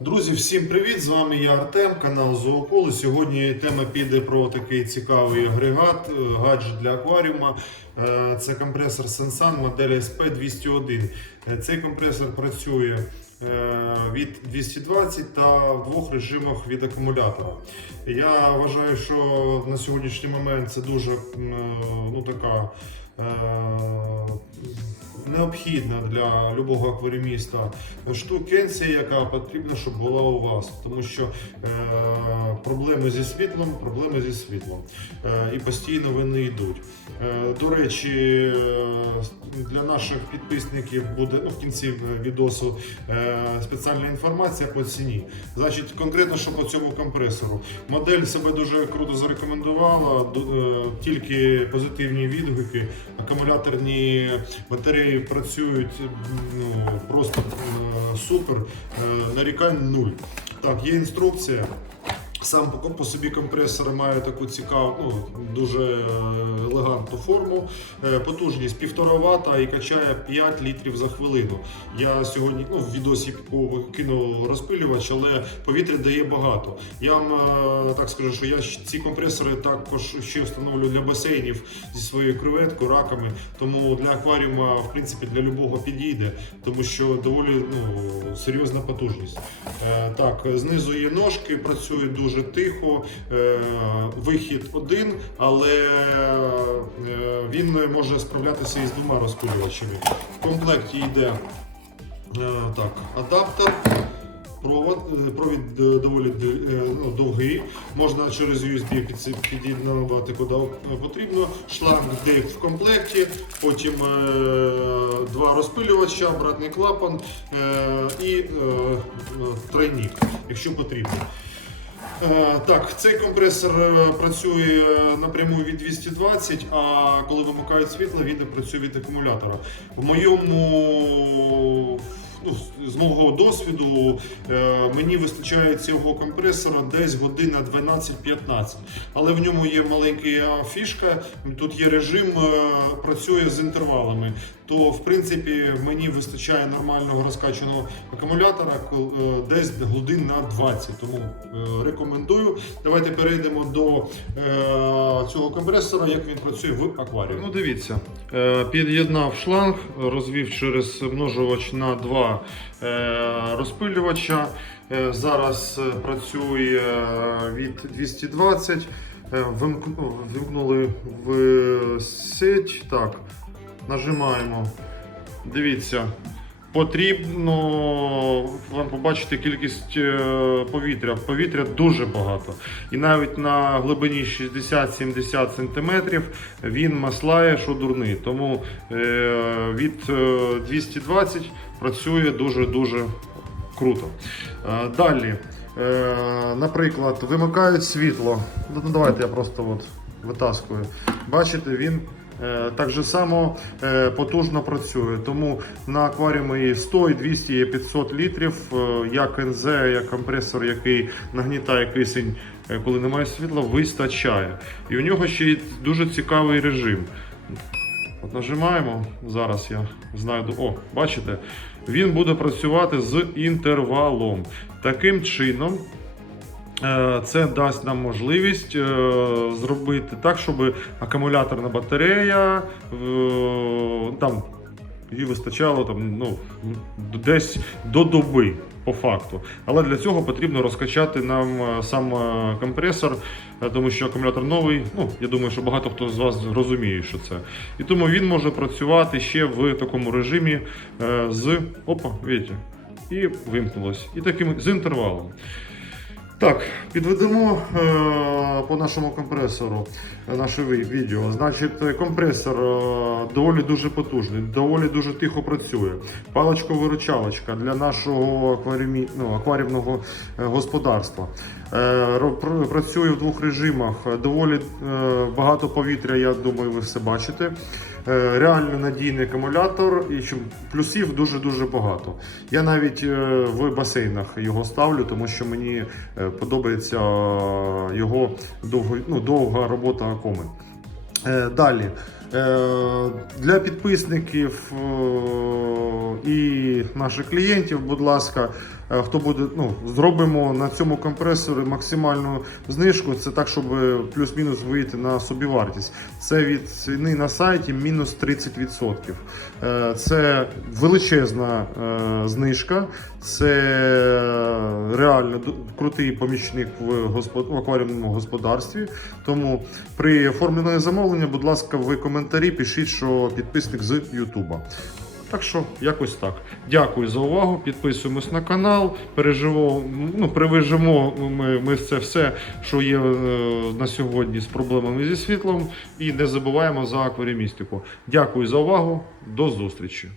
Друзі, всім привіт! З вами я Артем, канал Зоокол. Сьогодні тема піде про такий цікавий агрегат, е, гаджет для акваріума. Е, Це компресор Sensan модель SP201. Е, Цей компресор працює від 220 та в двох режимах від акумулятора. Я вважаю, що на сьогоднішній момент це дуже ну, така. Е, Необхідна для любого акваріуміста штукенція, яка потрібна, щоб була у вас, тому що е, проблеми зі світлом, проблеми зі світлом е, і постійно вони йдуть. До речі, для наших підписників буде ну, в кінці відосу спеціальна інформація по ціні. Значить, конкретно що по цьому компресору. Модель себе дуже круто зарекомендувала, ду- тільки позитивні відгуки, акумуляторні батареї працюють ну, просто е, супер, е, нарікань нуль. Так, є інструкція. Сам по, собі компресор має таку цікаву, ну, дуже е, елегантну форму. Е, Потужність 1,5 Вт і качає 5 літрів за хвилину. Я сьогодні ну, в відосі кинув розпилювач, але повітря дає багато. Я вам е, так скажу, що я ці компресори також ще встановлю для басейнів зі своєю креветкою, раками. Тому для акваріума, в принципі, для любого підійде, тому що доволі ну, серйозна потужність. Так, знизу є ножки, працюють дуже тихо. Е, Вихід один, але е, він може справлятися із двома розпилювачами. В комплекті йде е, так, адаптер. Провод, провід доволі ну, довгий, можна через USB під'єднувати куди потрібно. Шланг йде в комплекті, потім е, два розпилювача, обратний клапан е, і е, тройник, якщо потрібно. Е, Так, цей компресор е, працює напряму від 220, а коли вимикають світло, він працює від акумулятора. В моєму ну, з мого досвіду е, мені вистачає цього компресора десь годин на 12-15. Але в ньому є маленька фішка, тут є режим, е, працює з інтервалами. То в принципі мені вистачає нормального розкачаного акумулятора е, десь годин на 20. Тому рекомендую. Давайте перейдемо до цього компресора, як він працює в акваріумі. Ну дивіться, під'єднав шланг, розвів через множувач на е, розпилювача. Е, Зараз е, працює від 220. Е, Вимкнули в сеть. Так, нажимаємо. Дивіться. Потрібно вам побачити кількість е, повітря. Повітря дуже багато. І навіть на глибині 60-70 см він маслає, що дурний. Тому е, від е, 220 працює дуже-дуже круто. Е, Далі, е, наприклад, вимикають світло. Ну, давайте я просто от витаскую. Бачите, він е, так же само е, потужно працює. Тому на акваріумі 100, 200 і 500 літрів, е, як НЗ, як компресор, який нагнітає кисень, е, коли немає світла, вистачає. І у нього ще й дуже цікавий режим. От нажимаємо, зараз я знайду. О, бачите, він буде працювати з інтервалом. Таким чином, е, це дасть нам можливість е, зробити так, щоб акумуляторна батарея е, там їй вистачало там, ну, десь до доби. По факту, але для цього потрібно розкачати нам е, сам е, компресор, е, тому що акумулятор новий. Ну я думаю, що багато хто з вас розуміє, що це. І тому він може працювати ще в такому режимі е, з опа, бачите, і вимкнулось. І таким з інтервалом. Так, підведемо е, по нашому компресору наше відео. Значить, компресор е, доволі дуже потужний, доволі дуже тихо працює. Паличко-виручалочка для нашого акваріумі, ну, акваріумного е, господарства. Працює в двох режимах. Доволі багато повітря, я думаю, ви все бачите. Реально надійний акумулятор і плюсів дуже-дуже багато. Я навіть в басейнах його ставлю, тому що мені подобається його довго, ну, довга робота коми. Е, Далі. Е, Для підписників е, і наших клієнтів, будь ласка, Е, Хто буде, ну, зробимо на цьому компресорі максимальну знижку. Це так, щоб плюс-мінус вийти на собівартість. Це від ціни на сайті мінус 30%. Е, Це величезна знижка, це реально крутий помічник в, акваріумному господарстві. Тому при оформленні замовлення, будь ласка, в коментарі пишіть, що підписник з Ютуба. Так що, якось так. Дякую за увагу. Підписуємось на канал. Переживо, ну, перевижимо ми, ми це все, що є е, на сьогодні з проблемами зі світлом. І не забуваємо за акварімістику. Дякую за увагу. До зустрічі.